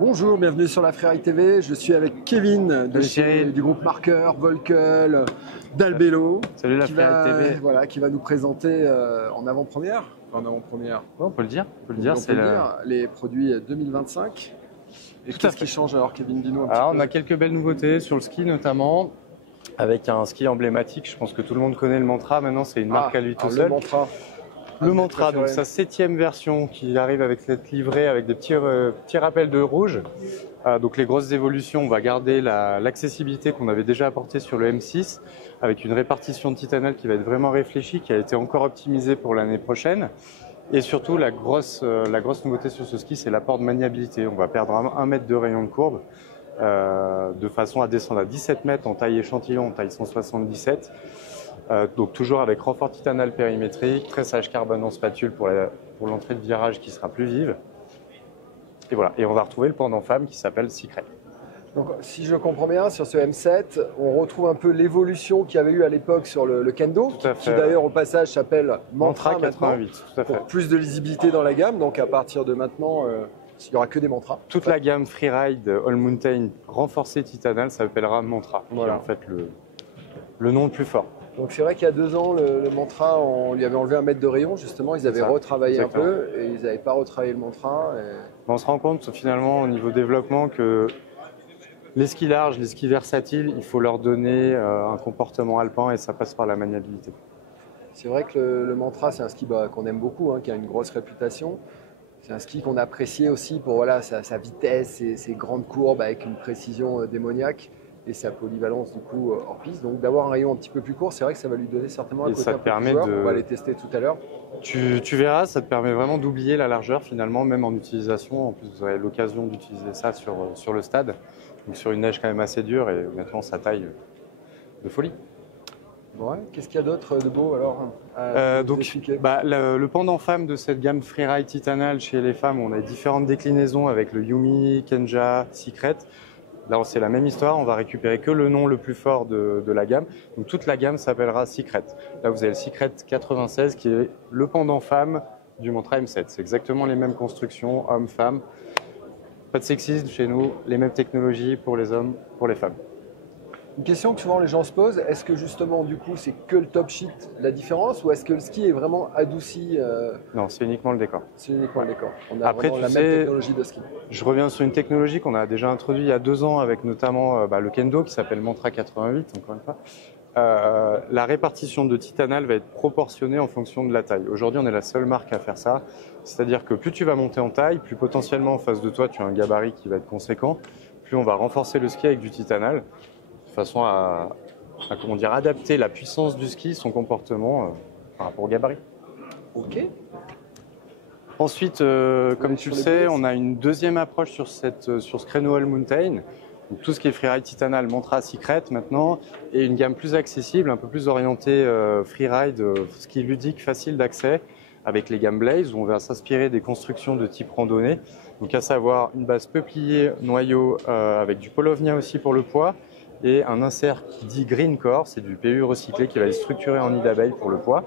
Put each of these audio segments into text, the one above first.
Bonjour, bienvenue sur la Freeride TV. Je suis avec Kevin du groupe Marker, Volkel, Dalbello. Salut la Freeride TV. Voilà, qui va nous présenter en avant-première. On peut le dire. C'est les produits 2025. Et qu'est-ce qui change alors, Kevin? Dis-nous un petit peu. On a quelques belles nouveautés sur le ski notamment, avec un ski emblématique. Je pense que tout le monde connaît le Mantra. Maintenant, c'est une marque à lui tout seul. Le Mantra, donc sa 7e version qui arrive avec cette livrée avec des petits rappels de rouge. Donc les grosses évolutions, on va garder l'accessibilité qu'on avait déjà apportée sur le M6 avec une répartition de titanal qui va être vraiment réfléchie, qui a été encore optimisée pour l'année prochaine. Et surtout, la grosse nouveauté sur ce ski, c'est l'apport de maniabilité. On va perdre 1 mètre de rayon de courbe de façon à descendre à 17 mètres en taille échantillon, en taille 177. Donc toujours avec renfort titanal périmétrique, tressage carbone en spatule pour l'entrée de virage qui sera plus vive. Et voilà, et on va retrouver le pendant femme qui s'appelle Secret. Donc si je comprends bien, sur ce M7, on retrouve un peu l'évolution qu'il y avait eu à l'époque sur le Kendo, qui d'ailleurs au passage s'appelle Mantra 88, tout à fait. Pour plus de lisibilité dans la gamme, donc à partir de maintenant, il n'y aura que des mantras. Toute la gamme Freeride All Mountain renforcée titanal s'appellera Mantra, voilà. Qui est en fait le nom le plus fort. Donc c'est vrai qu'il y a 2 ans, le Mantra, on lui avait enlevé 1 mètre de rayon, justement, ils avaient retravaillé un peu et ils n'avaient pas retravaillé le Mantra. On se rend compte finalement au niveau développement que les skis larges, les skis versatiles, il faut leur donner un comportement alpin et ça passe par la maniabilité. C'est vrai que le Mantra, c'est un ski qu'on aime beaucoup, qui a une grosse réputation. C'est un ski qu'on a apprécié aussi pour sa vitesse et ses grandes courbes avec une précision démoniaque. Et sa polyvalence du coup hors piste. Donc d'avoir un rayon un petit peu plus court, c'est vrai que ça va lui donner certainement un côté un peu plus joueur. On va les tester tout à l'heure. Tu verras, ça te permet vraiment d'oublier la largeur finalement, même en utilisation. En plus, vous aurez l'occasion d'utiliser ça sur le stade, donc sur une neige quand même assez dure et honnêtement, ça taille de folie. Ouais. Qu'est-ce qu'il y a d'autre de beau alors le pendant femme de cette gamme Freeride Titanal chez les femmes, on a différentes déclinaisons avec le Yumi, Kenja, Secret. Là, c'est la même histoire, on va récupérer que le nom le plus fort de la gamme. Donc toute la gamme s'appellera Secret. Là, vous avez le Secret 96 qui est le pendant femme du Mantra M7. C'est exactement les mêmes constructions, hommes-femmes. Pas de sexisme chez nous, les mêmes technologies pour les hommes, pour les femmes. Une question que souvent les gens se posent, est-ce que justement du coup c'est que le top sheet la différence ou est-ce que le ski est vraiment adouci Non, c'est uniquement le décor. C'est uniquement le décor. On a vraiment la même technologie de ski. Je reviens sur une technologie qu'on a déjà introduite il y a 2 ans avec notamment le Kendo qui s'appelle Mantra 88, encore une fois. La répartition de titanal va être proportionnée en fonction de la taille. Aujourd'hui, on est la seule marque à faire ça. C'est-à-dire que plus tu vas monter en taille, plus potentiellement en face de toi, tu as un gabarit qui va être conséquent, plus on va renforcer le ski avec du titanal, de façon à adapter la puissance du ski, son comportement par rapport au gabarit. Ok. Ensuite, comme tu le sais, on a une deuxième approche sur ce créneau All Mountain. Donc, tout ce qui est Freeride Titanal, Mantra, Secret maintenant, et une gamme plus accessible, un peu plus orientée Freeride, ski ludique, facile d'accès, avec les gammes Blaze, où on va s'inspirer des constructions de type randonnée. Donc à savoir une base peuplier, noyau, avec du Polovnia aussi pour le poids, et un insert dit Green Core, c'est du PU recyclé qui va être structuré en nid d'abeille pour le poids.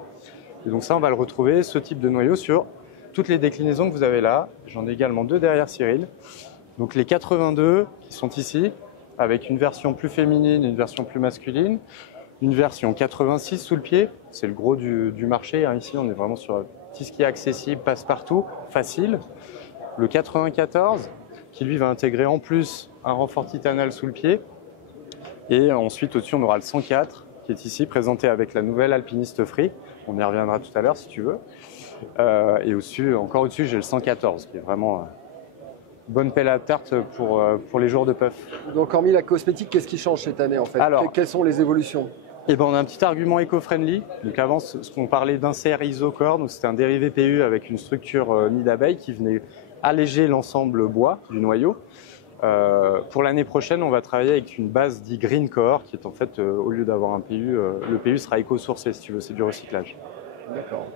Et donc ça, on va le retrouver, ce type de noyau, sur toutes les déclinaisons que vous avez là. J'en ai également 2 derrière Cyril. Donc les 82 qui sont ici, avec une version plus féminine, une version plus masculine, une version 86 sous le pied, c'est le gros du marché. Ici, on est vraiment sur un petit ski accessible, passe-partout, facile. Le 94, qui lui va intégrer en plus un renfort titanal sous le pied. Et ensuite, au-dessus, on aura le 104, qui est ici, présenté avec la nouvelle Alpiniste Free. On y reviendra tout à l'heure, si tu veux. Et encore au-dessus, j'ai le 114, qui est vraiment bonne pelle à tarte pour les jours de puff. Donc, hormis la cosmétique, qu'est-ce qui change cette année, en fait? Alors, quelles sont les évolutions? On a un petit argument éco-friendly. Donc avant, ce qu'on parlait d'insert isocore, donc c'était un dérivé PU avec une structure nid d'abeille qui venait alléger l'ensemble bois du noyau. Pour l'année prochaine, on va travailler avec une base dit Green Core, qui est en fait, au lieu d'avoir un PU, le PU sera éco-sourcé, si tu veux, c'est du recyclage. D'accord.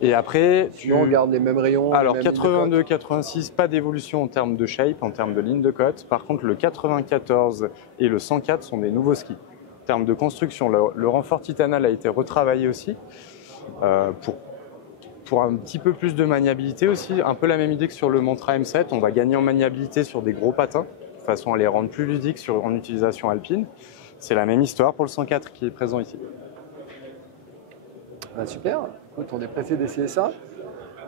Et après, on garde les mêmes rayons. Alors 82, 86, pas d'évolution en termes de shape, en termes de ligne de côte. Par contre, le 94 et le 104 sont des nouveaux skis. En termes de construction, le renfort titanal a été retravaillé aussi pour un petit peu plus de maniabilité aussi, un peu la même idée que sur le Mantra M7, on va gagner en maniabilité sur des gros patins, de façon à les rendre plus ludiques en utilisation alpine. C'est la même histoire pour le 104 qui est présent ici. Ah, super, écoute, on est pressé d'essayer ça.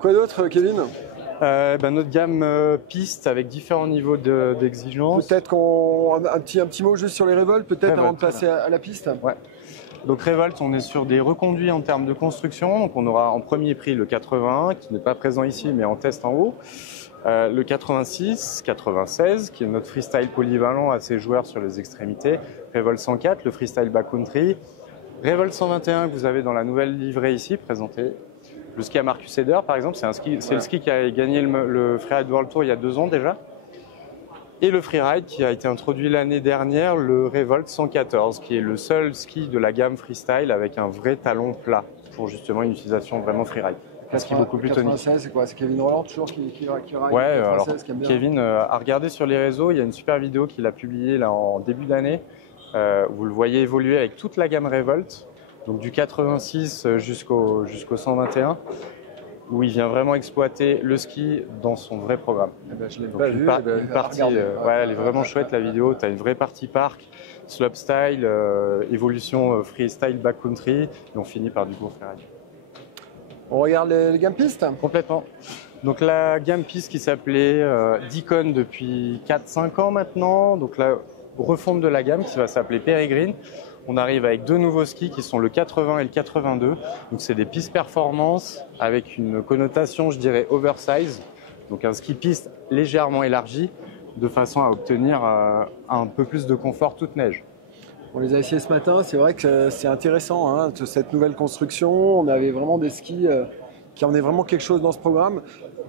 Quoi d'autre, Kevin? Notre gamme piste avec différents niveaux d'exigence. Peut-être un petit mot juste sur les Revolt, peut-être avant de passer à la piste. Ouais. Donc Revolt, on est sur des reconduits en termes de construction. Donc on aura en premier prix le 81, qui n'est pas présent ici, mais en test en haut. Le 86, 96, qui est notre freestyle polyvalent à ses joueurs sur les extrémités. Revolt 104, le freestyle backcountry. Revolt 121 que vous avez dans la nouvelle livrée ici, présentée. Le ski à Marcus Eder, par exemple, c'est le ski qui a gagné le Freeride World Tour il y a 2 ans déjà. Et le freeride qui a été introduit l'année dernière, le Revolt 114, qui est le seul ski de la gamme freestyle avec un vrai talon plat pour justement une utilisation vraiment freeride. Un ski beaucoup plus tonique. 96, c'est quoi? C'est Kevin Roland toujours qui ride? Ouais, alors Kevin a regardé sur les réseaux, il y a une super vidéo qu'il a publiée là en début d'année. Vous le voyez évoluer avec toute la gamme Revolt, donc du 86 jusqu'au 121. Où il vient vraiment exploiter le ski dans son vrai programme. Je l'ai pas vu. Une partie, elle est vraiment chouette la vidéo. Tu as une vraie partie parc, slopestyle, évolution freestyle backcountry, et on finit par du gros freeride. On regarde les gamme pistes? Complètement. Donc la gamme piste qui s'appelait Deacon depuis 4-5 ans maintenant. Donc la refonte de la gamme qui va s'appeler Peregrine. On arrive avec 2 nouveaux skis qui sont le 80 et le 82. Donc c'est des pistes performance avec une connotation, je dirais, oversize. Donc un ski piste légèrement élargi de façon à obtenir un peu plus de confort toute neige. On les a essayés ce matin, c'est vrai que c'est intéressant, hein, cette nouvelle construction. On avait vraiment des skis qui en est vraiment quelque chose dans ce programme.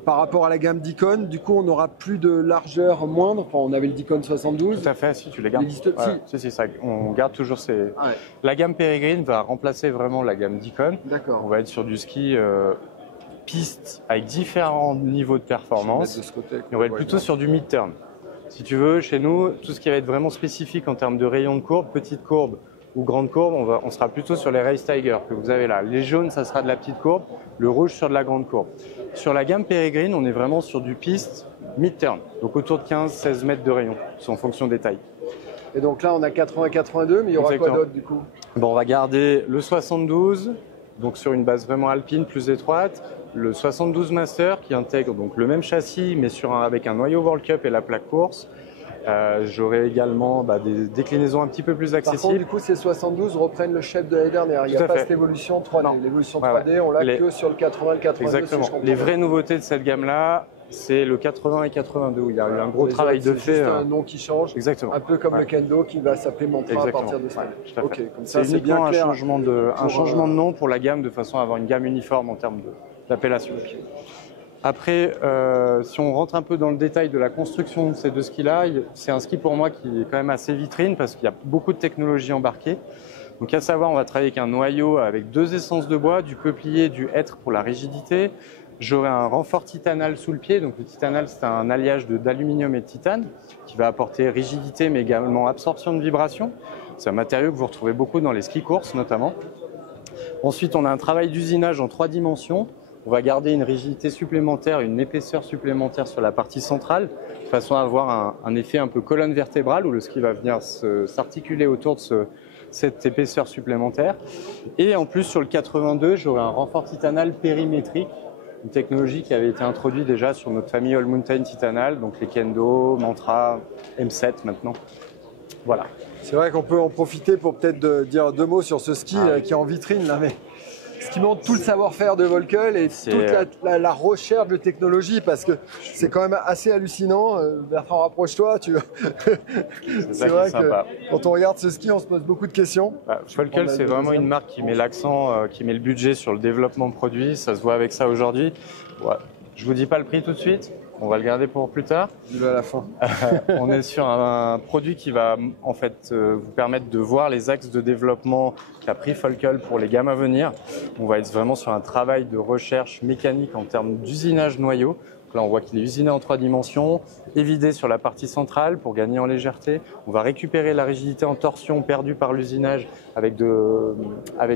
Par rapport à la gamme Deacon, du coup, on n'aura plus de largeur moindre. Enfin, on avait le Deacon 72. Tout à fait, si tu les gardes. Si, ça, on garde toujours ces. Ah ouais. La gamme Peregrine va remplacer vraiment la gamme Deacon. D'accord. On va être sur du ski piste avec différents niveaux de performance. Et on va être plutôt sur du mid-turn. Si tu veux, chez nous, tout ce qui va être vraiment spécifique en termes de rayon de courbe, petite courbe ou grande courbe, on sera plutôt sur les Race Tiger que vous avez là. Les jaunes, ça sera de la petite courbe, le rouge sur de la grande courbe. Sur la gamme Peregrine, on est vraiment sur du piste mid-turn, donc autour de 15-16 mètres de rayon, en fonction des tailles. Et donc là, on a 80-82, mais il y aura quoi d'autre du coup? Bon, on va garder le 72, donc sur une base vraiment alpine plus étroite, le 72 Master qui intègre donc le même châssis, mais avec un noyau World Cup et la plaque course. J'aurai également des déclinaisons un petit peu plus accessibles. Par contre, du coup, ces 72 reprennent le shape de l'année dernière. Il n'y a pas cette évolution 3D. L'évolution 3D, on l'a que sur le 80 et le 82. Exactement. Les vraies nouveautés de cette gamme-là, c'est le 80 et 82 où il y a eu un gros travail de fait. C'est juste un nom qui change. Exactement. Un peu comme le Kendo qui va s'appeler Mantra à partir de ça. Okay, c'est uniquement un changement de nom pour la gamme de façon à avoir une gamme uniforme en termes d'appellation. Après, si on rentre un peu dans le détail de la construction de ces 2 skis-là, c'est un ski pour moi qui est quand même assez vitrine parce qu'il y a beaucoup de technologies embarquées. Donc à savoir, on va travailler avec un noyau avec 2 essences de bois, du peuplier et du hêtre pour la rigidité. J'aurai un renfort titanal sous le pied. Donc le titanal, c'est un alliage d'aluminium et de titane qui va apporter rigidité mais également absorption de vibration. C'est un matériau que vous retrouvez beaucoup dans les skis courses notamment. Ensuite, on a un travail d'usinage en 3 dimensions. On va garder une rigidité supplémentaire, une épaisseur supplémentaire sur la partie centrale, de façon à avoir un effet un peu colonne vertébrale où le ski va venir s'articuler autour de cette épaisseur supplémentaire. Et en plus, sur le 82, j'aurai un renfort titanal périmétrique, une technologie qui avait été introduite déjà sur notre famille All Mountain titanal, donc les Kendo, Mantra, M7 maintenant. Voilà. C'est vrai qu'on peut en profiter pour peut-être dire 2 mots sur ce ski qui est en vitrine là, mais ce qui montre tout le savoir-faire de Volkel et toute la recherche de technologie, parce que c'est quand même assez hallucinant. Bertrand, rapproche-toi. C'est vrai que quand on regarde ce ski, on se pose beaucoup de questions. Volkel, c'est vraiment une marque qui met l'accent, qui met le budget sur le développement de produits. Ça se voit avec ça aujourd'hui. Ouais. Je vous dis pas le prix tout de suite. On va le garder pour plus tard. Dis-le à la fin. On est sur un produit qui va en fait vous permettre de voir les axes de développement qu'a pris Volkel pour les gammes à venir. On va être vraiment sur un travail de recherche mécanique en termes d'usinage noyau. Là, on voit qu'il est usiné en 3 dimensions, évidé sur la partie centrale pour gagner en légèreté. On va récupérer la rigidité en torsion perdue par l'usinage avec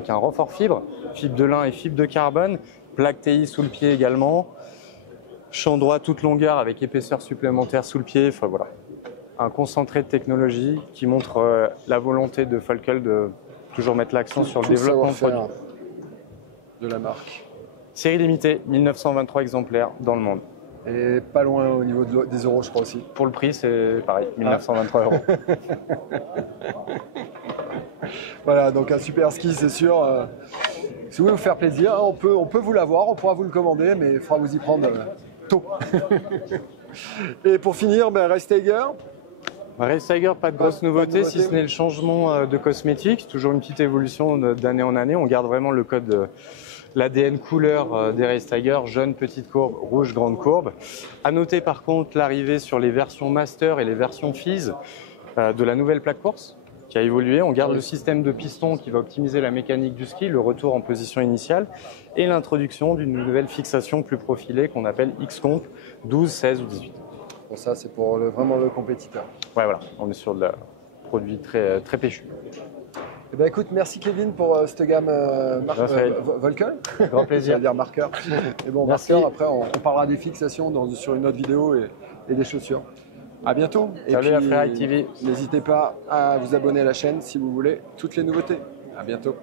un renfort fibre de lin et fibre de carbone. Plaque TI sous le pied également. Champ droit toute longueur avec épaisseur supplémentaire sous le pied. Enfin voilà, un concentré de technologie qui montre la volonté de Volkel de toujours mettre l'accent sur le développement de produits. De la marque. Série limitée, 1923 exemplaires dans le monde. Et pas loin au niveau des euros, je crois aussi. Pour le prix, c'est pareil, 1923 euros. Voilà, donc un super ski, c'est sûr. Si vous voulez vous faire plaisir, on peut vous l'avoir, on pourra vous le commander, mais il faudra vous y prendre tôt. Et pour finir, Race Tiger. Race Tiger, pas de grosses nouveautés, si ce n'est le changement de cosmétique. Toujours une petite évolution d'année en année. On garde vraiment le code, l'ADN couleur des Race Tiger, jaune, petite courbe, rouge, grande courbe. À noter par contre l'arrivée sur les versions Master et les versions Fizz de la nouvelle plaque course qui a évolué. On garde le système de piston qui va optimiser la mécanique du ski, le retour en position initiale et l'introduction d'une nouvelle fixation plus profilée qu'on appelle X-Comp 12, 16 ou 18. Bon, ça, c'est pour vraiment le compétiteur. Ouais, voilà, on est sur de la produit très, très péchu. Eh ben, écoute, merci Kevin pour cette gamme Volkel. Grand plaisir. On va dire marqueur. Et bon, merci. marqueur, après, on parlera des fixations sur une autre vidéo et des chaussures. À bientôt. Salut à Freeride TV. N'hésitez pas à vous abonner à la chaîne si vous voulez toutes les nouveautés. À bientôt.